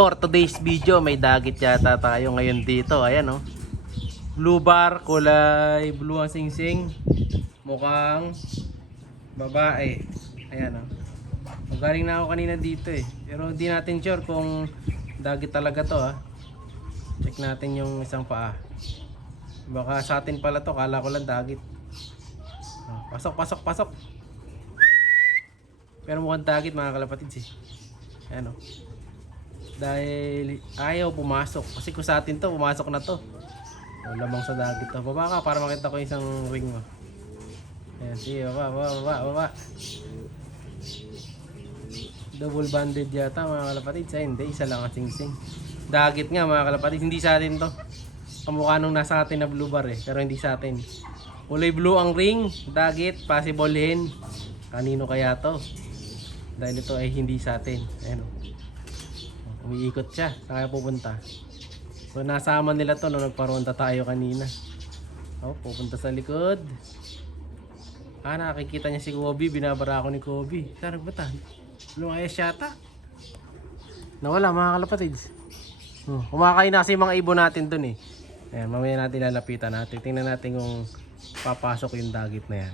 For today's video, may dagit yata tayo ngayon dito. Ayan oh. Blue bar, kulay blue ang singsing. Mukhang babae. Ayan oh. Magaling na ako kanina dito eh. Pero hindi natin sure kung dagit talaga to ah. Check natin yung isang paa. Baka sa atin pala to, kala ko lang dagit. Pasok, pasok, pasok. Pero mukhang dagit mga kalapatids eh. Ayan oh. Dahil ayaw pumasok. Kasi kung sa atin to, pumasok na to. O, lamang sa dagit to. Baba ka para makita ko isang ring mo. Ayan, sige, baba. Double banded yata mga kalapatids. Ay, hindi, isa lang ang sing-sing. Dagit nga mga kalapatids, hindi sa atin to. Kamukha nung nasa atin na blue bar eh, pero hindi sa atin. Kulay blue ang ring, dagit, possible hen. Kanino kaya to? Dahil ito ay hindi sa atin. Ayan o. Umiikot siya, saan kaya pupunta? So nasama nila to nung nagparonta tayo kanina. Oh, pupunta sa likod. Nakikita niya si Kobe, binabara ako ni Kobe. Saan nagbata? Lumayas yata. Nawala mga kalapatids. Kumakain na kasi mga ibon natin dun eh. Ayan, mamaya natin lalapitan natin. Tingnan natin kung papasok yung dagit na yan.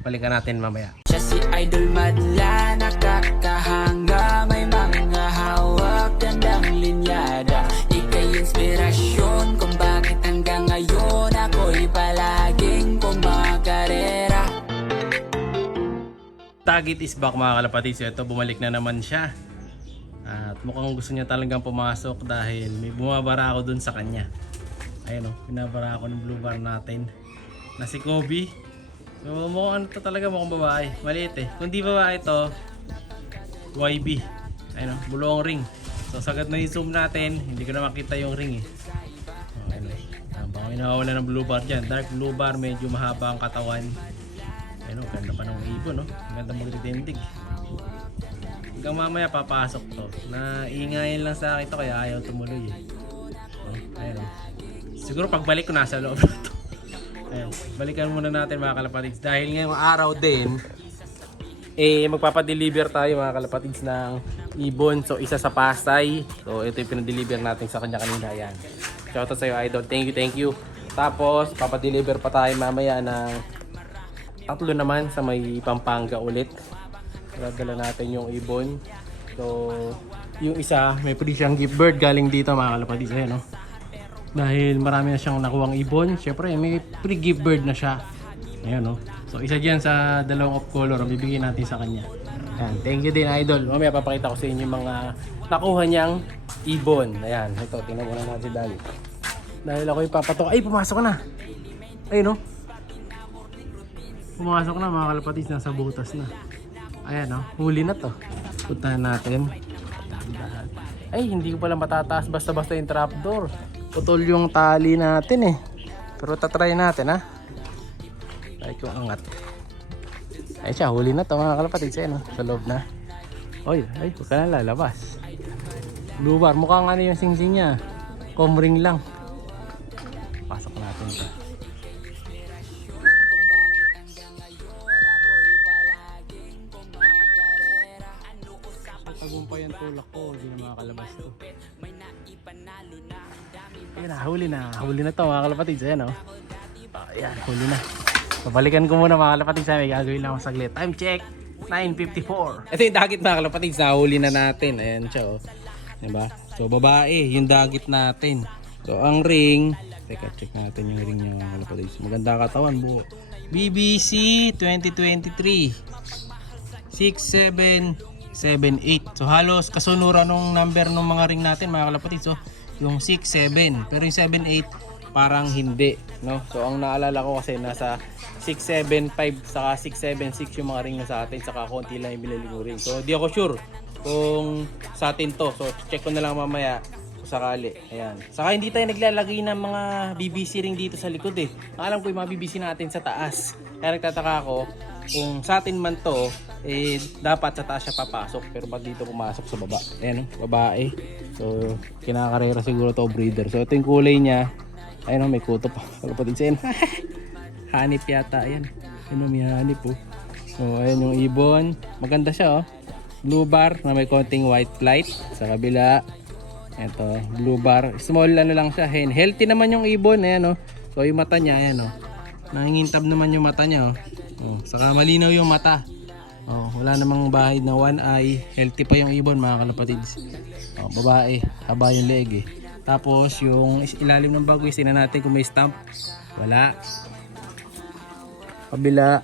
Balikan natin mamaya. Siya si Idol Madla, nakakahanga, may mga hawak, gandang linyada. Ika'y inspirasyon kung bakit hanggang ngayon ako'y palaging kumakarera. Dagit is back mga kalapatids. Ito, bumalik na naman siya. At mukhang gusto niya talagang pumasok dahil may bumabara ako dun sa kanya. Ayun o, pinabara ako ng blue bar natin na si Kobe. So mukhang ano to talaga, mukhang babae. Maliit eh. Kung di babae to, YB. Ayun o, bulong ring. So sagad na i-zoom natin, hindi ko na makita yung ring eh. Ayun o, baka may nakawala ng blue bar dyan. Dark blue bar, medyo mahaba ang katawan. Ayun o, ganda pa ng ibon no. Ganda magditindig. Hanggang mamaya papasok to. Naingayin lang sa akin to kaya ayaw tumuloy eh. Ayun o. Siguro pagbalik ko nasa loob na to. Ayun, balikan muna natin mga kalapatids dahil ngayong araw din magpapadeliver tayo mga kalapatids ng ibon. So isa sa Pasay. So ito yung pinadeliver natin sa kanya kanina. Ayan. Shoutout sa iyo idol. Thank you. Tapos papadeliver pa tayo mamaya ng 3 naman sa may Pampanga ulit. Dala natin yung ibon. So yung isa may free siyang gift bird galing dito mga kalapatids. Ayan no. Dahil marami na siyang nakuwang ibon, syempre may free gift bird na siya. Ayan no. So isa dyan sa dalawang off color ang bibigyan natin sa kanya. Ayan, thank you din idol. Mamaya papakita ko sa inyo yung mga nakuha niyang ibon. Ayan, ito tingnan muna natin dahil ako ipapatok. Ay, pumasok na. Ayun no. Pumasok na mga kalapatids, nasa butas na. Ayan no, huli na to. Puntahan natin. Ay, hindi ko pala matataas basta-basta yung trapdoor. Putol yung tali natin eh. Pero tatry natin ha. Ay kung angat. Ay siya, huli na to mga kalapatids eh, no? Sa loob na. Oy, ay huwag ka na lalabas. Blue bar, mukhang ano yung singsing niya. Comring lang. Pasok natin ito. Tagumpay ang tulak ko, hindi na makakalabas to. Ayan na, huli na to mga kalapatids. Ayan o. Ayan, huli na. Pabalikan ko muna mga kalapatids. May gagawin lang ako saglit. Time check, 9:54. Ito yung dagit mga kalapatids, nahuli na natin. Ayan siya o. Diba? So babae, yung dagit natin. So ang ring, teka, check natin yung ring niya mga kalapatids. Maganda katawan, buo. BBC 2023 6778. So halos kasunuran ng number ng mga ring natin mga kalapatids. So yung 67, pero yung 78 parang hindi, no? So ang naalala ko kasi nasa 675 saka 676 yung mga ring na sa atin, saka konti lang yung biniling ring. So di ako sure kung sa atin to. So check ko na lang mamaya kung sakali. Ayan. Saka hindi tayo naglalagay ng mga BBC ring dito sa likod eh. Alam ko yung mga BBC natin sa taas. Kaya nagtataka ako kung sa atin man to dapat sa taas siya papasok, pero pag dito pumasok sa baba. Ayan, babae. So kinakarera siguro to breeder. So ito yung kulay niya. Ayun, may kuto pa. Kapatid sa yun. Hanip yata. Ayan. Ayun, may hanip oh. So ayan yung ibon. Maganda siya oh. Blue bar na may konting white flight sa kabila. Ito, blue bar. Small ano lang siya. Healthy naman yung ibon. Ayan, oh. So yung mata niya, ayan, oh. Nangingintab naman yung mata niya, oh. Oh, saka malinaw yung mata. Oh, wala namang bahid na one eye. Healthy pa yung ibon, mga kalapatids. Oh, babae, haba yung leg eh. Tapos yung ilalim ng bagoy, tingnan natin kung may stamp. Wala. Kabila,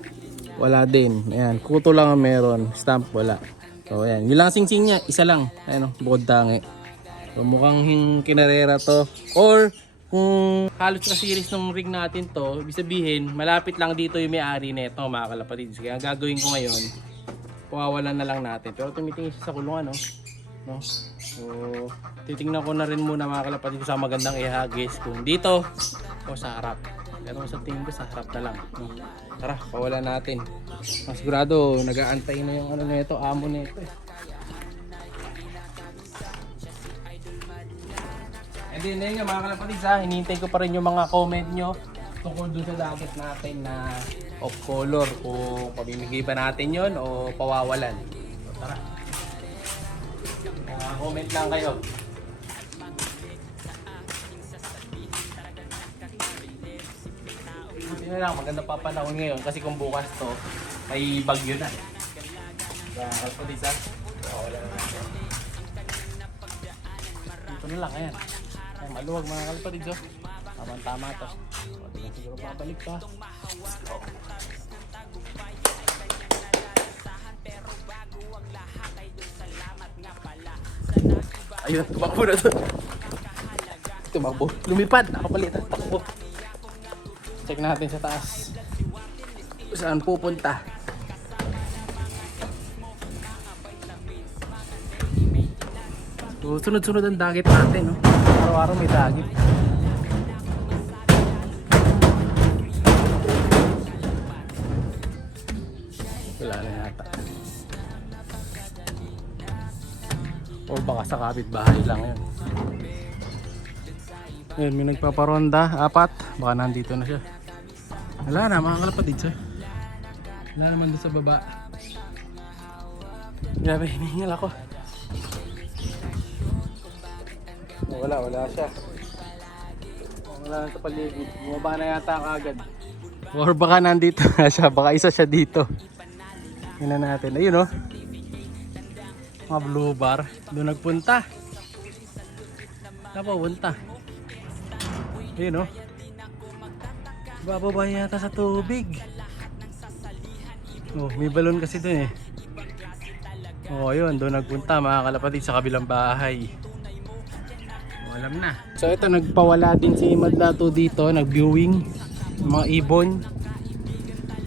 wala din. Ayan, kuto lang ang meron. Stamp, wala. So ayan, yun lang sing-sing niya. Isa lang. Ayan, oh, bukod tangi. So mukhang kinarera to. Or kung halos ka series ng rig natin to, ibig sabihin, malapit lang dito yung may-ari nito, mga kalapatids. Kaya ang gagawin ko ngayon, pawawalan na lang natin. Pero tumitingin siya sa kulungan, no? So, titingnan ko na rin muna, mga kalapatids, sa magandang ihagis kung dito o sa harap. Pero sa tingin ko, sa harap na lang, no? Tara, pawalan natin. Sigurado, nag-aantay na yung ano nito, amo nito eh. And then nga mga kalapatids, hinihintay ko pa rin yung mga comment nyo tungkol dun sa dagat natin na off color, kung pamimigay ba natin yon o pawawalan. So tara, comment lang kayo. Buti na lang, maganda pa panahon ngayon kasi kung bukas to may bagyo na. Mga kalapatids, pawawalan na natin. Dito na lang, ayan. Ay, maluwag mga kalapatids, oh. Tama-tama to. O, di na siguro babalik ka. Ayun, tumakbo na to. Tumakbo. Lumipad. Nakapalit. Takbo. Check natin sa taas. Saan pupunta? So, sunod-sunod ang dagat natin, no? Araw-araw may dagat. Wala na yata. O baka sa kapitbahay lang yun. Yun, may nagpaparonda. 4. Baka nandito na siya. Wala na, mga kalapatids, eh. Wala naman doon sa baba. Grabe, hinihingal ako. Wala siya. Wala na sa paligid. Bumaba na yata kagad. Or baka nandito na siya. Baka isa siya dito. Tingnan natin. Ayun, oh. Mga blue bar. Doon nagpunta. Napapunta. Ayun, oh. Bababa yata sa tubig. Oh, may balon kasi doon eh. Oh, ayun. Doon nagpunta, mga kalapatid, sa kabilang bahay. Alam na. So ito, nagpawala din si Madlato dito, nag-viewing ng mga ibon.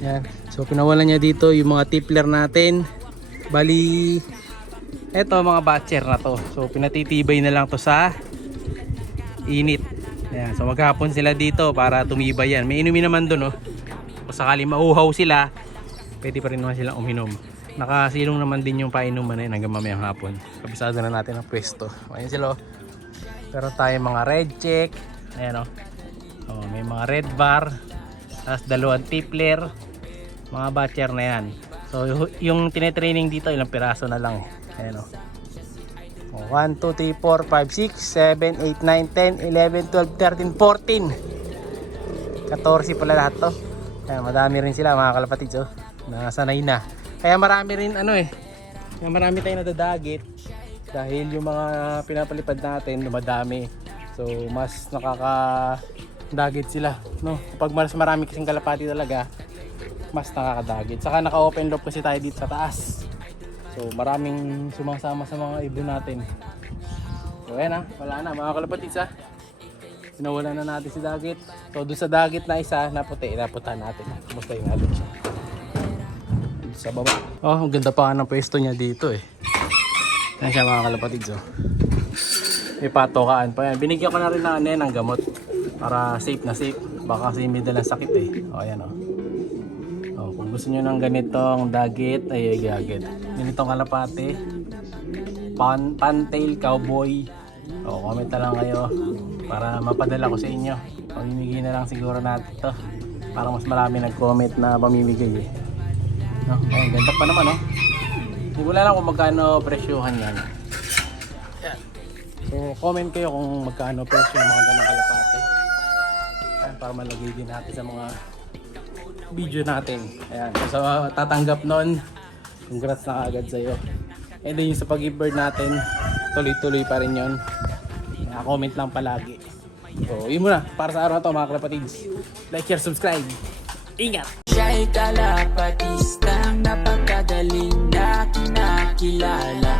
Yan. So pinawalan niya dito yung mga tippler natin. Bali, ito mga batcher na to. So pinatitibay na lang to sa init. Yan. So maghapon sila dito para tumibay yan. May inumin naman doon, oh. Kung sakali mauhaw sila, pwede pa rin naman silang uminom. Nakasilong naman din yung painuman na yun hanggang mamayang hapon. Kabisado na natin ang pwesto. Ayan sila, oh. Pero tayo mga red check. Ayan, oh, may mga red bar. Tapos 2 tippler. Mga batcher na yan. So yung tinetraining dito, ilang piraso na lang. Ayan, oh. 1, 2, 3, 4, 5, 6, 7, 8, 9, 10, 11, 12, 13, 14. 14 pala lahat to. Ayan, madami rin sila, mga kalapatids, oh. Nasanay na. Kaya marami rin kaya marami tayong nadadagit. Dahil yung mga pinapalipad natin dumadami. So mas nakakadagit sila, no? Pag mas marami kasing kalapati talaga, mas nakakadagit. Saka naka-open loop kasi tayo dito sa taas. So maraming sumasama sa mga ibon natin. So ayan, wala na mga kalapatids, Pinawalan na natin si dagit. So doon sa dagit na isa na puti, inapuntahan natin. Kumusta yung halon siya sa baba. Oh, ang ganda pa ng pwesto niya dito eh. Yan siya mga kalapatids, oh. May patokaan pa yan. Binigyan ko na rin ng gamot para safe na safe. Baka kasi may dalang sakit eh. O ayan, oh. Oh, kung gusto nyo ng ganitong dagit, ay gagit. Ganitong kalapate, pantail, cowboy. O, comment na lang kayo para mapadala ko sa inyo. Pamimigay na lang siguro natin to. Parang mas marami nag-comment na pamimigay eh. No? Ay, ganda pa naman, oh. Hindi ko lang kung magkano presyuhan yan. Yan. So comment kayo kung magkano presyo ng mga ganong kalapate. Ayan, para malagay din natin sa mga video natin. Ayan, so sa tatanggap nun, congrats na agad sa'yo. And then yung sa pag-give bird natin, tuloy-tuloy pa rin yun. Comment lang palagi. So yun muna, para sa araw na to mga kalapatids. Like, share, subscribe. Ingat! Siya'y kalapatistang napakagaling na kinakilala.